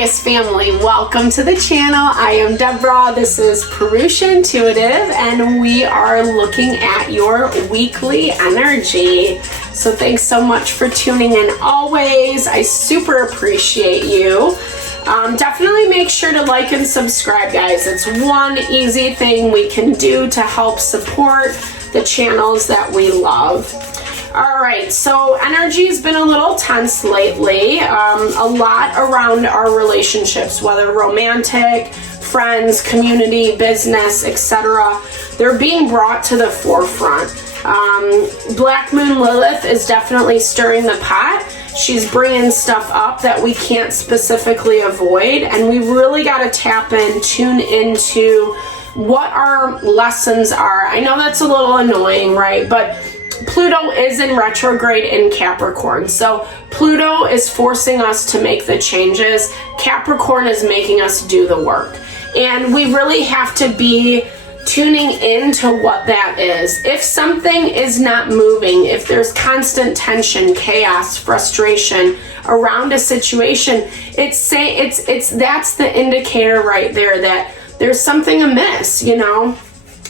Aquarius family, welcome to the channel. I am Deborah. This is Purusha Intuitive, and we are looking at your weekly energy. So thanks so much for tuning in always. I super appreciate you. Definitely make sure to like and subscribe, guys. It's one easy thing we can do to help support the channels that we love. All right, so energy's been a little tense lately, a lot around our relationships, whether romantic, friends, community, business, etc. They're being brought to the forefront. Black Moon Lilith is definitely stirring the pot. She's bringing stuff up that we can't specifically avoid, and we really got to tap in, tune into what our lessons are. I know that's a little annoying, right? But Pluto is in retrograde in Capricorn. So Pluto is forcing us to make the changes. Capricorn is making us do the work. And we really have to be tuning into what that is. If something is not moving, if there's constant tension, chaos, frustration around a situation, that's the indicator right there that there's something amiss, you know?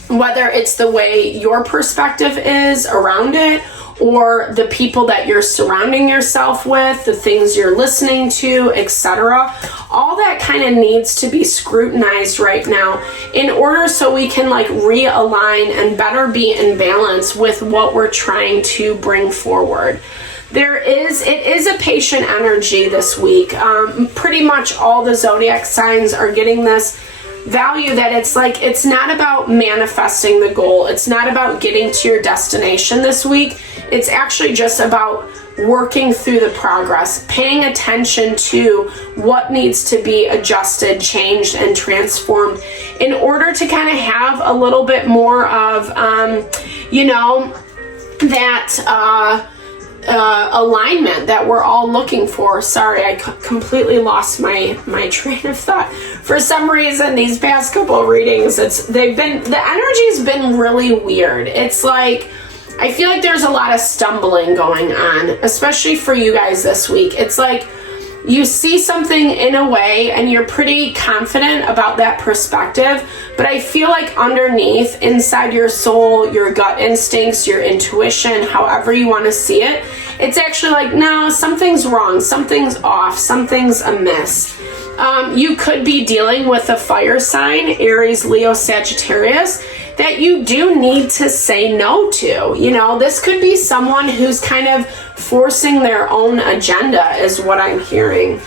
Whether it's the way your perspective is around it, or the people that you're surrounding yourself with, the things you're listening to, etc. All that kind of needs to be scrutinized right now in order so we can realign and better be in balance with what we're trying to bring forward. It is a patient energy this week. Pretty much all the zodiac signs are getting this value that it's not about manifesting the goal. It's not about getting to your destination this week. It's actually just about working through the progress, paying attention to what needs to be adjusted, changed, and transformed in order to kind of have a little bit more of, alignment that we're all looking for. Sorry, I completely lost my train of thought. For some reason, these past couple of readings, the energy's been really weird. It's like, I feel like there's a lot of stumbling going on, especially for you guys this week. It's like you see something in a way and you're pretty confident about that perspective, but I feel like underneath, inside your soul, your gut instincts, your intuition, however you want to see it, it's actually like, no, something's wrong, something's off, something's amiss. You could be dealing with a fire sign, Aries, Leo, Sagittarius, that you do need to say no to. You know, this could be someone who's kind of forcing their own agenda, is what I'm hearing.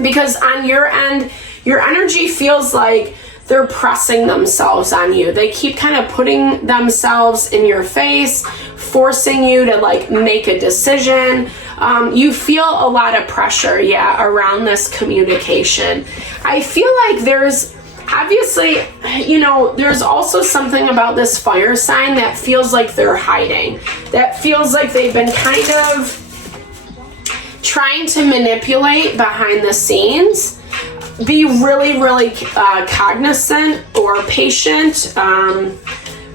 Because on your end, your energy feels like they're pressing themselves on you. They keep kind of putting themselves in your face, forcing you to make a decision. You feel a lot of pressure, around this communication. I feel like there's obviously, there's also something about this fire sign that feels like they're hiding. That feels like they've been kind of trying to manipulate behind the scenes. Be really, really cognizant or patient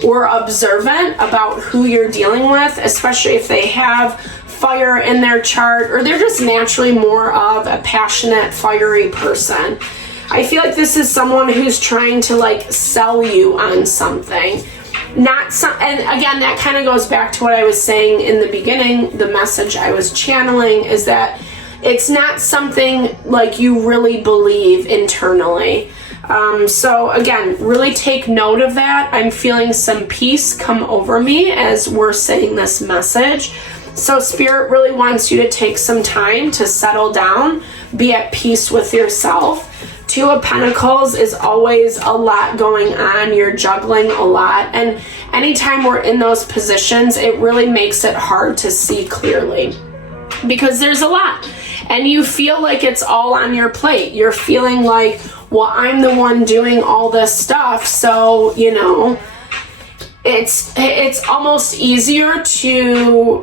or observant about who you're dealing with, especially if they have fire in their chart or they're just naturally more of a passionate, fiery person. I feel like this is someone who's trying to sell you on something. And again, that kind of goes back to what I was saying in the beginning. The message I was channeling is that it's not something you really believe internally. So again, really take note of that. I'm feeling some peace come over me as we're saying this message. So Spirit really wants you to take some time to settle down, be at peace with yourself. Two of Pentacles is always a lot going on. You're juggling a lot. And anytime we're in those positions, it really makes it hard to see clearly because there's a lot. And you feel like it's all on your plate. You're feeling like, well, I'm the one doing all this stuff. So, it's almost easier to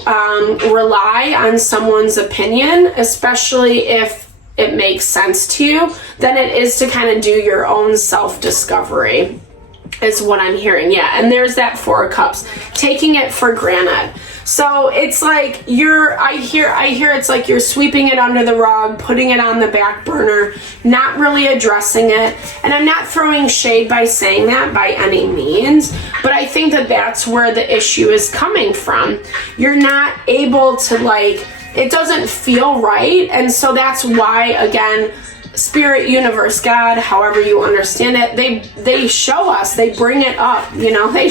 rely on someone's opinion, especially if it makes sense to you, than it is to kind of do your own self-discovery. is what I'm hearing. Yeah, and there's that Four of Cups, taking it for granted. So it's like I hear it's like you're sweeping it under the rug, putting it on the back burner, not really addressing it. And I'm not throwing shade by saying that by any means, but I think that that's where the issue is coming from. You're not able to, like, it doesn't feel right. And so that's why, again, Spirit, universe, God, however you understand it, they show us, they bring it up, you know, they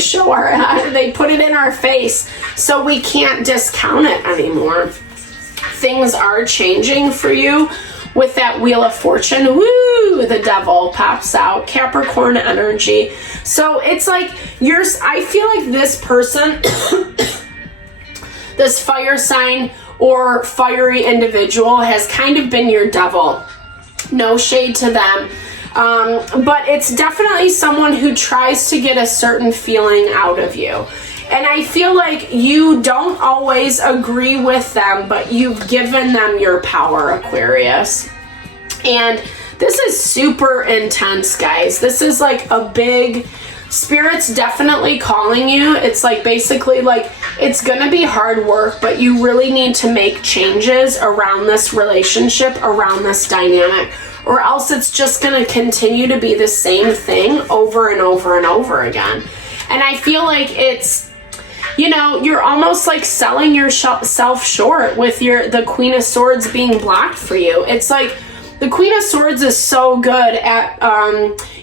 put it in our face, so we can't discount it anymore. Things are changing for you with that Wheel of Fortune. Woo, the Devil pops out, Capricorn energy. So it's like I feel like this person, this fire sign or fiery individual has kind of been your devil. No shade to them, but it's definitely someone who tries to get a certain feeling out of you. And I feel like you don't always agree with them, but you've given them your power, Aquarius. And this is super intense, guys. This is like a big... Spirit's definitely calling you. It's like basically like it's gonna be hard work, but you really need to make changes around this relationship, around this dynamic, or else it's just gonna continue to be the same thing over and over and over again. And I feel like it's, you know, you're almost like selling yourself short with the Queen of Swords being blocked for you. It's like the Queen of Swords is so good at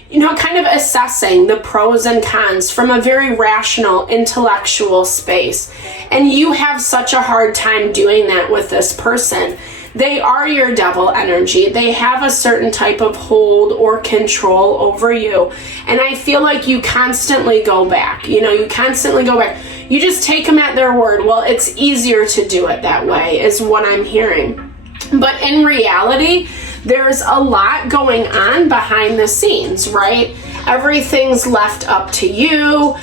you know, kind of assessing the pros and cons from a very rational, intellectual space. And you have such a hard time doing that with this person. They are your devil energy. They have a certain type of hold or control over you. And I feel like you constantly go back. You know, you constantly go back. You just take them at their word. Well, it's easier to do it that way, is what I'm hearing. But in reality, there's a lot going on behind the scenes, right? Everything's left up to you.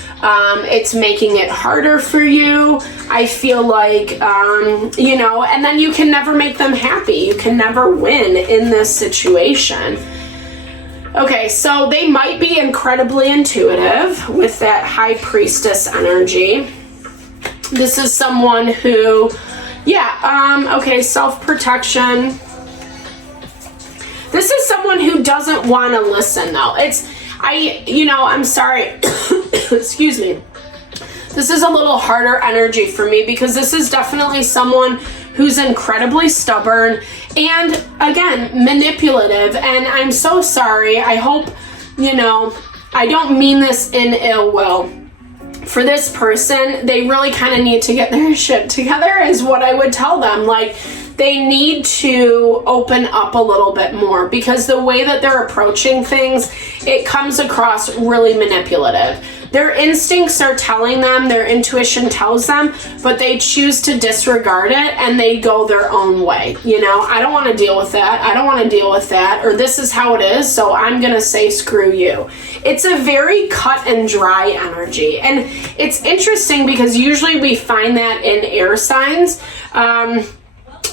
It's making it harder for you. I feel like, you know, and then you can never make them happy. You can never win in this situation. Okay, so they might be incredibly intuitive with that High Priestess energy. This is someone who, okay, self-protection. This is someone who doesn't want to listen, though. I'm sorry. Excuse me. This is a little harder energy for me because this is definitely someone who's incredibly stubborn and, again, manipulative. And I'm so sorry. I hope, you know, I don't mean this in ill will. For this person, they really kind of need to get their shit together is what I would tell them. Like, they need to open up a little bit more because the way that they're approaching things, it comes across really manipulative. Their instincts are telling them, their intuition tells them, but they choose to disregard it and they go their own way. You know, I don't want to deal with that. I don't want to deal with that. Or this is how it is, so I'm going to say screw you. It's a very cut and dry energy. And it's interesting because usually we find that in air signs.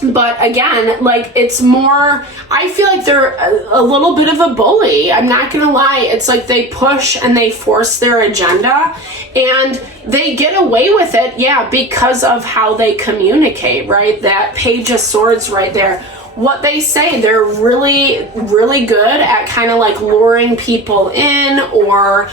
But again, like it's more, I feel like they're a little bit of a bully. I'm not gonna lie. It's like they push and they force their agenda and they get away with it, because of how they communicate, right? That Page of Swords right there. What they say, they're really, really good at kind of like luring people in or,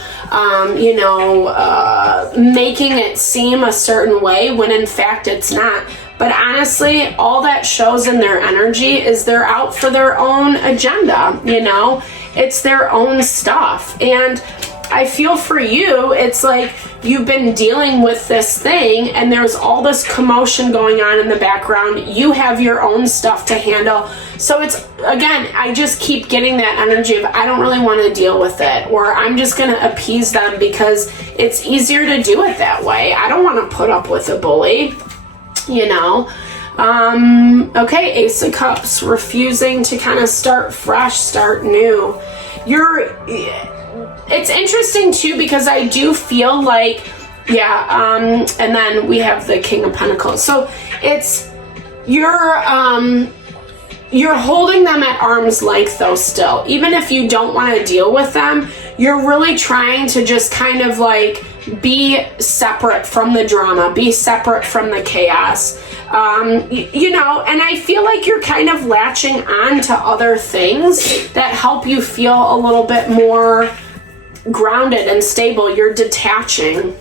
making it seem a certain way when in fact it's not. But honestly, all that shows in their energy is they're out for their own agenda, you know? It's their own stuff. And I feel for you, it's like you've been dealing with this thing and there's all this commotion going on in the background. You have your own stuff to handle. So it's, again, I just keep getting that energy of I don't really want to deal with it, or I'm just going to appease them because it's easier to do it that way. I don't want to put up with a bully. You know, okay, Ace of Cups, refusing to kind of start fresh, start new. It's interesting too, because I do feel like, and then we have the King of Pentacles. So it's, you're holding them at arm's length though still. Even if you don't want to deal with them, you're really trying to just kind of like be separate from the drama, be separate from the chaos. You know, and I feel like you're kind of latching on to other things that help you feel a little bit more grounded and stable. You're detaching.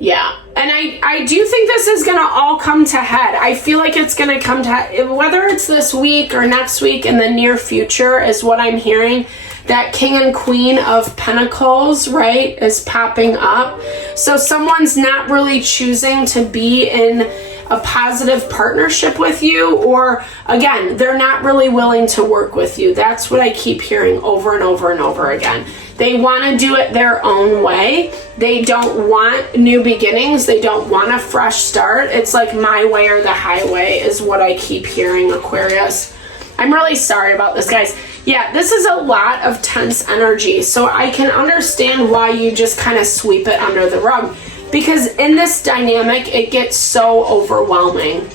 Yeah. And I do think this is going to all come to head. I feel like it's going to come to head, whether it's this week or next week in the near future is what I'm hearing. That King and Queen of Pentacles, right, is popping up. So someone's not really choosing to be in a positive partnership with you, or again, they're not really willing to work with you. That's what I keep hearing over and over and over again. They want to do it their own way. They don't want new beginnings. They don't want a fresh start. It's like my way or the highway is what I keep hearing, Aquarius. I'm really sorry about this, guys. Yeah, this is a lot of tense energy, so I can understand why you just kind of sweep it under the rug, because in this dynamic, it gets so overwhelming.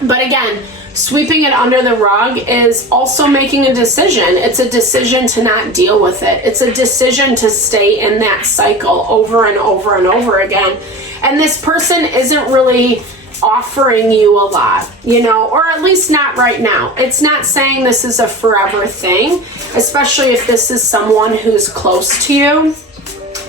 But again, sweeping it under the rug is also making a decision. It's a decision to not deal with it. It's a decision to stay in that cycle over and over and over again. And this person isn't really offering you a lot, you know, or at least not right now. It's not saying this is a forever thing, especially if this is someone who's close to you,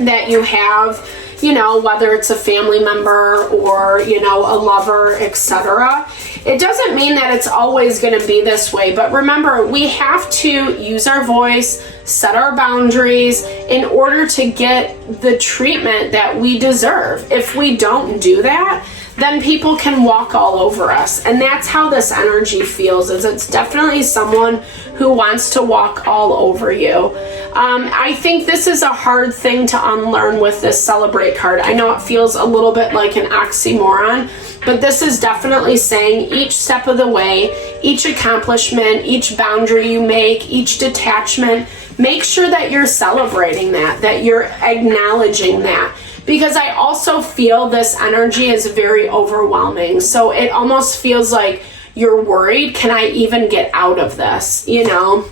that you have, you know, whether it's a family member or, you know, a lover, etc. It doesn't mean that it's always going to be this way, but remember, we have to use our voice, set our boundaries in order to get the treatment that we deserve. If we don't do that, then people can walk all over us. And that's how this energy feels, is it's definitely someone who wants to walk all over you. I think this is a hard thing to unlearn with this Celebrate card. I know it feels a little bit like an oxymoron, but this is definitely saying each step of the way, each accomplishment, each boundary you make, each detachment, make sure that you're celebrating that you're acknowledging that. Because I also feel this energy is very overwhelming. So it almost feels like you're worried, can I even get out of this, you know?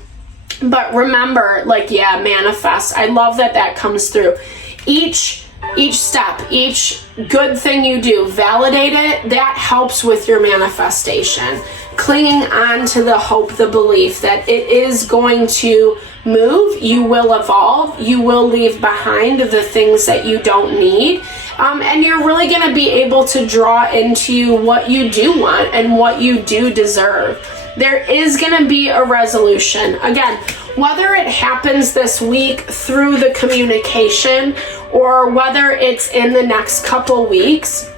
But remember, like, yeah, manifest. I love that that comes through. Each step, each good thing you do, validate it. That helps with your manifestation. Clinging on to the hope, the belief that it is going to move, you will evolve, you will leave behind the things that you don't need, and you're really going to be able to draw into what you do want and what you do deserve. There is going to be a resolution. Again, whether it happens this week through the communication or whether it's in the next couple weeks,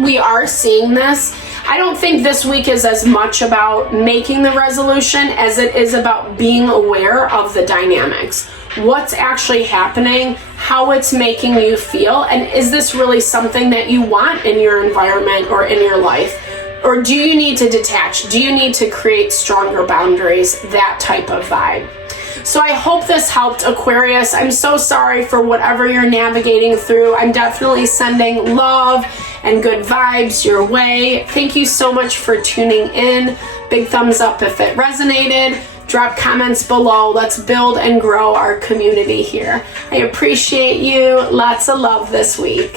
we are seeing this. I don't think this week is as much about making the resolution as it is about being aware of the dynamics. What's actually happening, how it's making you feel, and is this really something that you want in your environment or in your life? Or do you need to detach? Do you need to create stronger boundaries? That type of vibe. So I hope this helped, Aquarius. I'm so sorry for whatever you're navigating through. I'm definitely sending love and good vibes your way. Thank you so much for tuning in. Big thumbs up if it resonated. Drop comments below. Let's build and grow our community here. I appreciate you. Lots of love this week.